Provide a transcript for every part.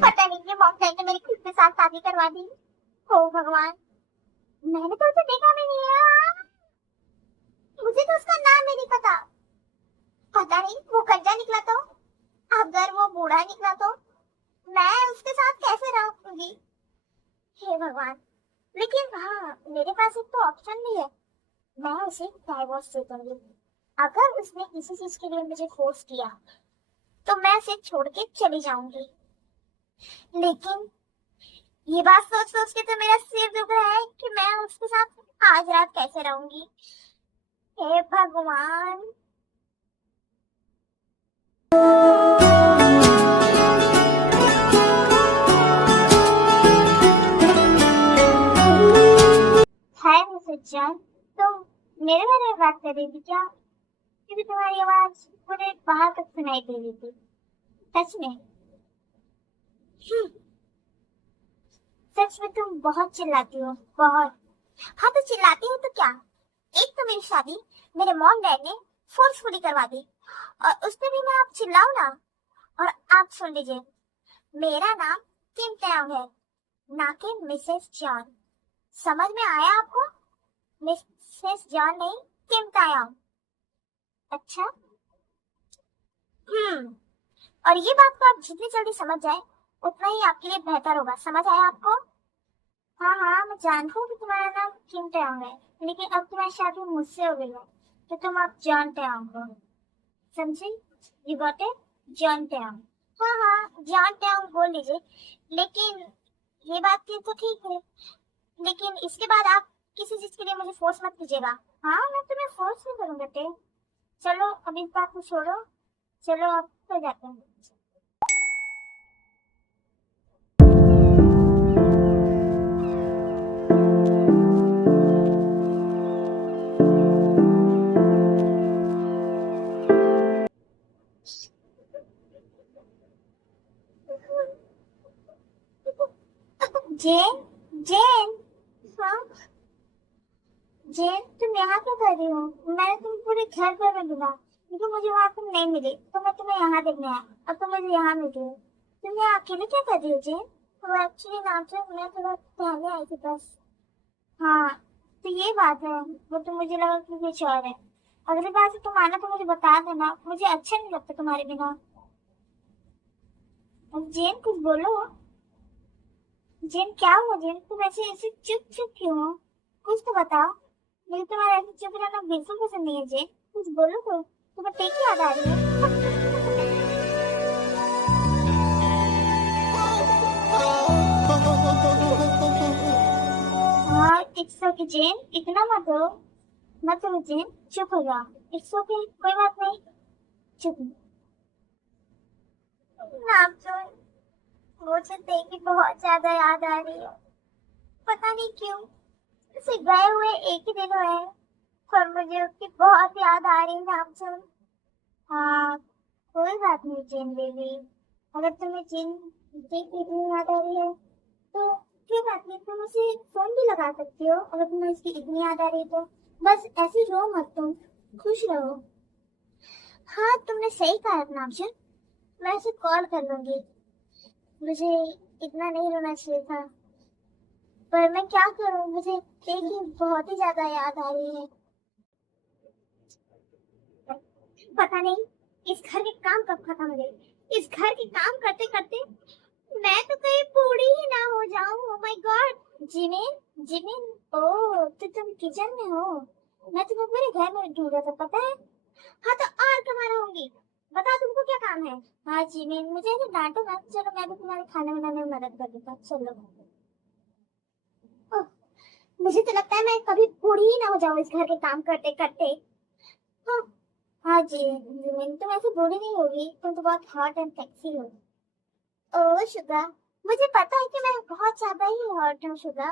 पता नहीं ये मॉम ने मेरी खुद के साथ शादी करवा दी। हो भगवान, मैंने तो उसे देखा भी नहीं है। मुझे तो उसका नाम भी नहीं पता। पता नहीं वो कच्चा निकला तो, अगर वो बूढ़ा निकला तो मैं उसके साथ कैसे रहूंगी। हे भगवान। लेकिन हाँ, मेरे पास एक तो ऑप्शन भी है। मैं उसे डाइवोर्स दे दूंगी। अगर उसने किसी चीज के लिए मुझे फोर्स किया तो मैं उसे छोड़ के चली जाऊंगी। लेकिन ये बात सोच सोच के तो मेरा सिर दुख रहा है कि मैं उसके साथ आज रात कैसे रहूंगी। हे भगवान। हाय मिसेस जॉन, तुम मेरे बारे में बात कर रही थी क्या? क्योंकि तुम्हारी आवाज पूरे बाहर तक सुनाई दे रही थी। सच में? सच में तुम बहुत चिल्लाती हो, बहुत। हाँ तो चिल्लाती हो तो क्या? एक तो मेरी शादी मेरे मॉम डैड ने फोर्सफुली करवा दी और उसमें भी मैं आप चिल्लाऊं ना। और आप सुन लीजिए, मेरा नाम किम टैंग है, ना कि मिसेस जॉन। समझ में आया आपको? मिसेस जॉन नहीं, किम टैंग। अच्छा। और ये बात को आप जितनी जल्दी समझ जाए उतना ही आपके लिए बेहतर होगा। समझ आया आपको? हाँ हाँ, मैं जानती हूँ कि तुम्हारा नाम किम टैंग है, लेकिन अब तुम्हारी शादी मुझसे हो गई है तो तुम अब जॉन टैंग हो। समझी? You got it? John Tang. हाँ हाँ, जॉन टैंग बोल लीजिए। लेकिन ये बात की तो ठीक है, लेकिन इसके बाद आप किसी चीज के लिए मुझे फोर्स मत कीजिएगा। हाँ, मैं तुम्हें फोर्स नहीं करूँगा ते। चलो अब इस बात को छोड़ो, चलो अब तो जाते हैं। जेन, जेन। हाँ जेन, तुम यहाँ क्या कर रही हो? मैंने तुम पूरे घर पर ढूंढा लेकिन मुझे वहाँ तुम नहीं मिली, तो मैं तुम्हें यहाँ देखने आया। अब तुम मुझे यहाँ मिल रही हो। तुम यहाँ अकेले क्या कर रही हो जेन? वो एक्चुअली नाम से मैं थोड़ा टहलने आई थी बस। हाँ तो ये बात है, वो तो मुझे लगा कि कुछ और है। अगली बार से तुम आना तो मुझे बता देना, मुझे अच्छा नहीं लगता तुम्हारे बिना। अब जेन कुछ बोलो। जेन क्या हुआ जेन, तुम ऐसे ऐसे चुप चुप क्यों हो? कुछ तो बताओ। मुझे तुम्हारा ऐसे चुप रहना बिल्कुल पसंद नहीं है जेन। कुछ बोलो तो। तुम्हें टेक याद आ रही है? हाँ इट्स ओके जेन, इतना मत हो। मत हो जेन, चुप हो जाओ। इट्स ओके, कोई बात नहीं। चुप। नाम तो मुझे देखी बहुत ज्यादा याद आ रही है। पता नहीं क्यों, उसे गए हुए एक ही दिन हुए हैं पर मुझे उसकी बहुत याद आ रही है नामचुन। हाँ कोई बात नहीं जिन बेबी, अगर तुम्हें जिन देख के इतनी याद आ रही है तो कोई बात नहीं, तुम उसे फोन भी लगा सकती हो। अगर तुम्हें उसकी इतनी याद आ रही है तो बस ऐसे रो मत, तुम खुश रहो। हाँ तुमने सही कहा नामचुन, मैं उसे कॉल कर लूंगी। मुझे इतना नहीं रोना चाहिए था, पर मैं क्या करूं, मुझे देखी बहुत ही ज्यादा याद आ रही है। पता नहीं इस घर के काम कब खत्म हो गए। इस घर के काम करते करते मैं तो कहीं बूढ़ी ही ना हो जाऊं। Oh my god. Jimin, Jimin, oh तो तुम किचन में हो? मैं तुम्हें पूरे घर में ढूंढ रहा था, पता है। हाँ तो और कहाँ रहूंगी, बता तुमको क्या काम है? हाँ जिमिन, मुझे ऐसे डांटो मत। चलो मैं भी तुम्हारे खाना बनाने में मदद कर देता हूँ, चलो। ओह, मुझे तो लगता है मैं कभी बूढ़ी ही ना हो जाऊं इस घर के काम करते करते। हाँ हाँ जी जिमिन, तुम ऐसे बूढ़ी नहीं होगी, तुम तो बहुत हॉट एंड सेक्सी हो। ओह शुगा, मुझे पता है कि मैं बहुत ज्यादा ही हॉट हूँ शुगा।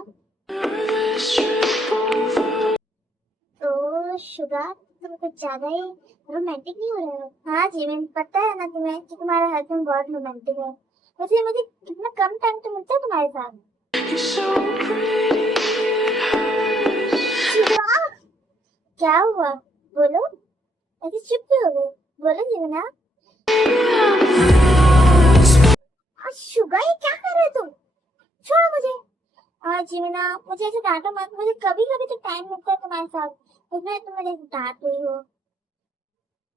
ओह शुगा, तुम कुछ ज्यादा ही रोमांटिक नहीं हो रहे हो। हाँ जिमिन, पता है ना तुम्हें कि तुम्हारा हस्बैंड बहुत रोमांटिक है। वैसे मुझे कितना कम टाइम तो मिलता है तुम्हारे साथ। शुगा, क्या हुआ बोलो, ऐसे चुप क्यों हो गए? बोलो जिमिना। जीमिना, मुझे ऐसे डांटो मत। मुझे कभी कभी तो टाइम मिलता है तुम्हारे साथ, उसमें तुम मुझे डांट रही हो।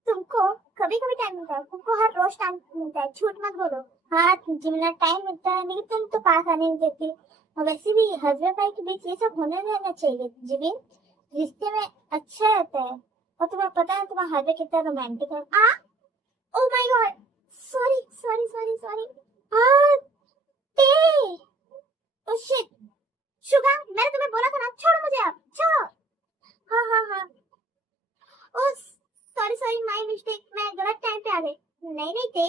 तुमको कभी कभी टाइम मिलता है, तुमको हर रोज टाइम मिलता है, झूठ मत बोलो। हाँ जिमिना, टाइम मिलता है, लेकिन तुम तो पास आने नहीं देती। और वैसे भी हस्बैंड वाइफ के बीच ये सब होने रहना चाहिए जिमिन, रिश्ते में अच्छा रहता है। और तुम्हें पता है तुम्हारा हस्बैंड कितना रोमांटिक है। आ oh my god, sorry sorry sorry sorry. आ ते ओ शिट, शुगा, मैंने तुम्हें बोला था ना, छोड़ो मुझे अब, छोड़ो। हाँ हाँ हाँ, ओ सॉरी सॉरी, माय मिस्टेक, मैं गलत टाइम पे आ गई। नहीं नहीं ते,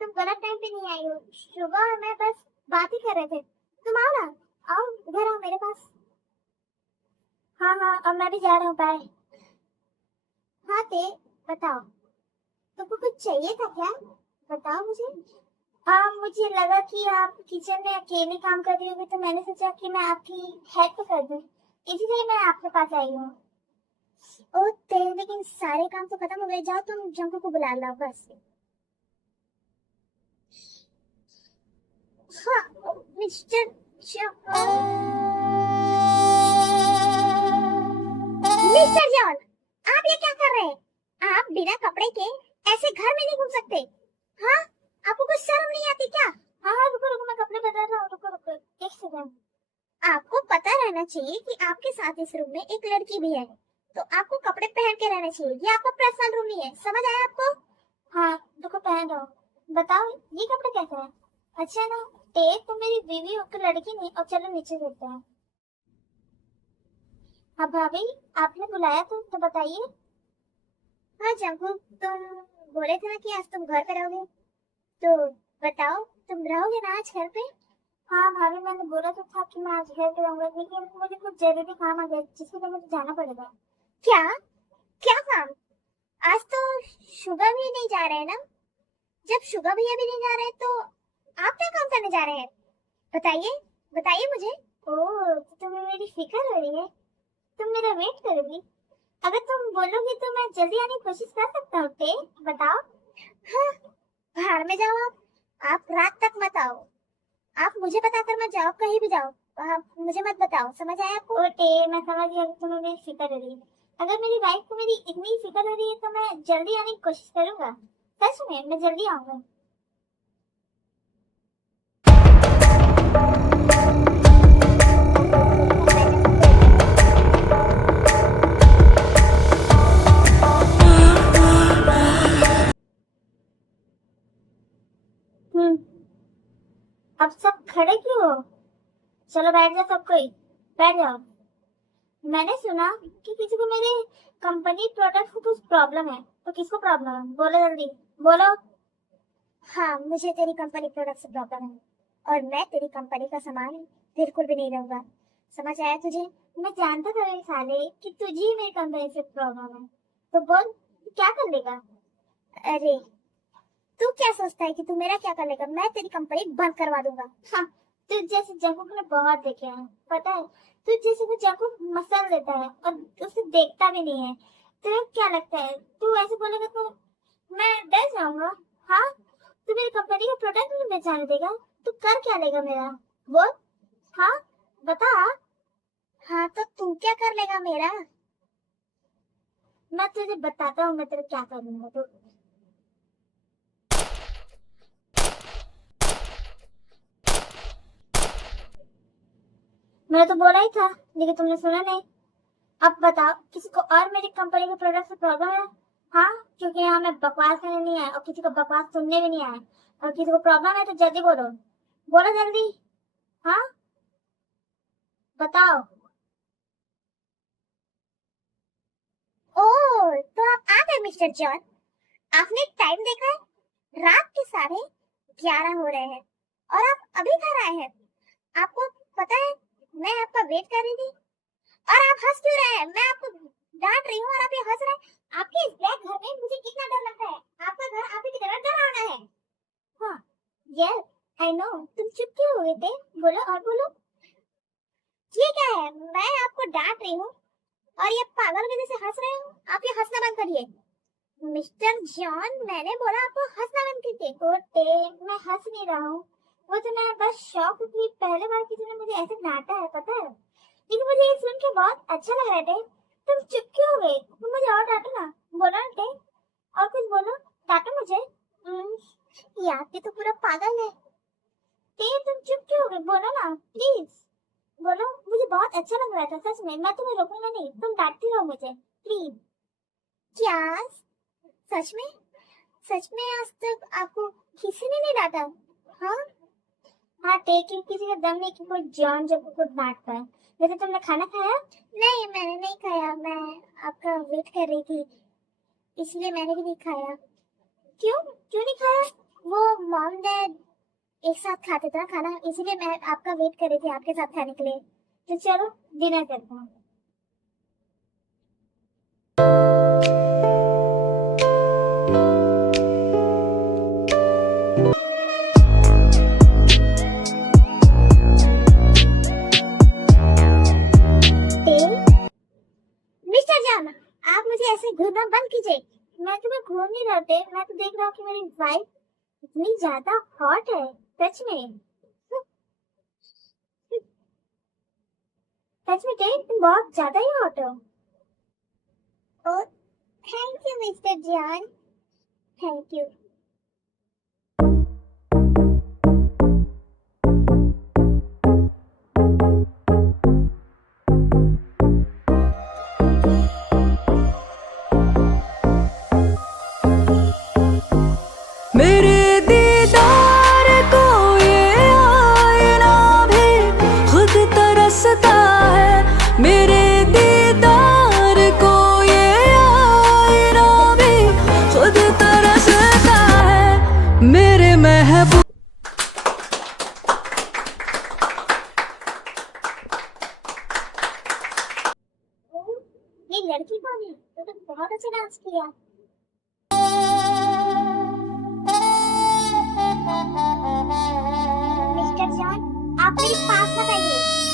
तुम गलत टाइम पे नहीं आई हो। शुगा और मैं बस बात ही कर रहे थे। तुम आओ ना, आओ इधर आओ मेरे पास। हाँ हाँ, अब मैं भी जा रहा हूँ, बाय। हाँ ते, बताओ, तुमको कुछ चाहिए था क्या? बताओ मुझे। हाँ, मुझे लगा कि आप किचन में अकेले काम कर रही होगी, तो मैंने सोचा कि मैं आपकी हेल्प कर दूं, इसीलिए मैं आपके पास आई हूँ। ओ तेरे, लेकिन सारे काम तो खत्म हो गए, जाओ तुम जंकू को बुला लाओ बस। हाँ मिस्टर मिस्टर जॉन, आप ये क्या कर रहे हैं? आप बिना कपड़े के ऐसे घर में नहीं घूम सकते। हाँ, आपको कुछ शर्म नहीं आती क्या? हाँ हाँ, रुको रुको, मैं कपड़े बदल रहा हूँ, रुको रुको एक सेकंड। आपको पता रहना चाहिए कि आपके साथ इस रूम में एक लड़की भी है, तो आपको कपड़े पहन के रहना चाहिए। ये आपका पर्सनल रूम नहीं है, समझ आया आपको? हाँ रुको, पहन रहा हूँ। बताओ ये कपड़े कैसे हैं? अच्छा ना, तुम मेरी बीवी हो तो लड़की नहीं। और चलो नीचे चलते हैं। हाँ भाभी, आपने बुलाया तो बताइए। हाँ जंकू, तुम बोले थे ना कि आज तुम घर पे रहोगे, तो बताओ तुम रहोगे ना आज घर पे? हाँ भाभी, मैंने बोला तो था कि मैं आज घर पे रहूंगा, लेकिन मुझे कुछ जरूरी काम आ गया जिसके लिए मुझे जाना पड़ेगा। क्या? क्या काम? आज तो शुगर भी नहीं जा रहे हैं ना? जब शुगर भैया भी नहीं जा रहे तो आप क्या काम करने जा रहे हैं? बताइए, बताइए मुझे। ओह, तो तुम्हें मेरी फिक्र हो रही है, तुम मेरा वेट करोगी? अगर तुम बोलोगी तो मैं जल्दी आने की कोशिश कर सकता हूँ। बताओ। हाँ, बाहर में जाओ आप रात तक मत आओ। आप मुझे बताकर मत जाओ, कहीं भी जाओ, आप मुझे मत बताओ, समझ आया आपको? ओके, मैं समझ गई, तुम्हें मेरी फिक्र हो रही है। अगर मेरी वाइफ को मेरी इतनी फिक्र हो रही है तो मैं जल्दी आने की कोशिश करूंगा। सच में मैं जल्दी आऊंगा। हम्म, अब सब खड़े क्यों हो? चलो बैठ जाओ सब कोई, बैठ जाओ। मैंने सुना कि किसी को मेरे कंपनी प्रोडक्ट को कुछ प्रॉब्लम है, तो किसको प्रॉब्लम है? बोलो जल्दी, बोलो। हाँ, मुझे तेरी कंपनी प्रोडक्ट से प्रॉब्लम है, और मैं तेरी कंपनी का सामान बिल्कुल भी नहीं लूंगा, समझ आया तुझे? मैं जानता था मेरे साले कि तुझे मेरी कंपनी से प्रॉब्लम है, तो बोल क्या कर लेगा? अरे तू क्या सोचता है कि तू मेरा क्या कर लेगा? मैं तेरी कंपनी बंद करवा दूंगा। हाँ, तू जैसे जंकू ने बहुत देखे हैं, पता है? तू जैसे वो जंकू मसल देता है और उसे देखता भी नहीं है। तुझे क्या लगता है तू ऐसे बोलेगा तो मैं डर जाऊंगा? हाँ, तू मेरी कंपनी का प्रोडक्ट नहीं बेचने देगा? तू कर क्या लेगा मेरा? बोल। हाँ बता। हाँ तो तू क्या कर लेगा मेरा? मैं तुझे बताता हूँ मैं तेरे क्या करूंगा। तो मैंने तो बोला ही था, लेकिन तुमने सुना नहीं। अब बताओ, किसी को और मेरी कंपनी के प्रोडक्ट से प्रॉब्लम है? हाँ, क्योंकि यहाँ मैं बकवास करने नहीं आया और किसी को बकवास सुनने भी नहीं आया। और किसी को प्रॉब्लम है तो जल्दी बोलो, बोलो जल्दी। हाँ बताओ। ओह, तो आप आ गए मिस्टर जॉन। आपने टाइम देखा है? रात के 11:30 हो रहे हैं और आप अभी घर आए हैं। आपको पता है मैं आपका वेट कर रही थी, और आप हंस क्यों रहे हैं? मैं आपको डांट रही हूँ और आप ये हंस रहे हैं। आपके इस ब्लैक घर में मुझे कितना डर लगता है। आपका घर आप ही की तरह डरावना है। हाँ यस, आई नो। तुम चुप क्यों हो गए थे? बोलो और बोलो। ये क्या है? मैं आपको डांट रही हूँ और ये पागल के जैसे हंस रहे हो। आप ये हंसना बंद करिए। मिस्टर जॉन, मैंने बोला आपको हंसना बंद कीजिए। मैं हंस नहीं रहा हूँ, वो तो मैं बस शॉक हुई कि पहले बार किसी ने मुझे ऐसे डांटा है, पता है। लेकिन मुझे ये सुन के बहुत अच्छा लग रहा है। तुम चुप क्यों हो गई? तुम मुझे और डांटो ना। बोलो ना टे, और कुछ बोलो, डांटो मुझे। ये आपके तो पूरा पागल है। ते तुम चुप क्यों हो गई? बोलो ना प्लीज, बोलो। मुझे बहुत अच्छा लग रहा था सच में, मैं तुम्हें रोकूंगा नहीं, तुम डांटती रहो मुझे प्लीज। क्या? सच में? सच में आज तक आपको किसी ने नहीं डांटा? हाँ हाँ, टेकिंग किसी का दम नहीं कि कोई जॉन जब को डांटता है। वैसे तुमने खाना खाया? नहीं, मैंने नहीं खाया, मैं आपका वेट कर रही थी, इसलिए मैंने भी नहीं खाया। क्यों क्यों नहीं खाया? वो मॉम डैड एक साथ खाते थे ना खाना, इसीलिए मैं आपका वेट कर रही थी आपके साथ खाने के लिए। तो चलो डिनर करते हैं। मिस्टर जान, आप मुझे ऐसे घूरना बंद कीजिए। मैं तुम्हें घूर नहीं रहे, मैं तो देख रहा हूँ कि मेरी वाइफ इतनी ज्यादा हॉट है। सच में, सच में टे, तुम बहुत ज्यादा ही हॉट हो। Oh thank you mister John, thank you. मेरे दीदार को ये आईना भी खुद तरसता है। मेरे दीदार को ये आईना भी खुद तरसता है। मेरे महबूब ये लड़की कौन है? तो बहुत अच्छा डांस किया। मिस्टर जॉन, आप मेरे पास मत आइए।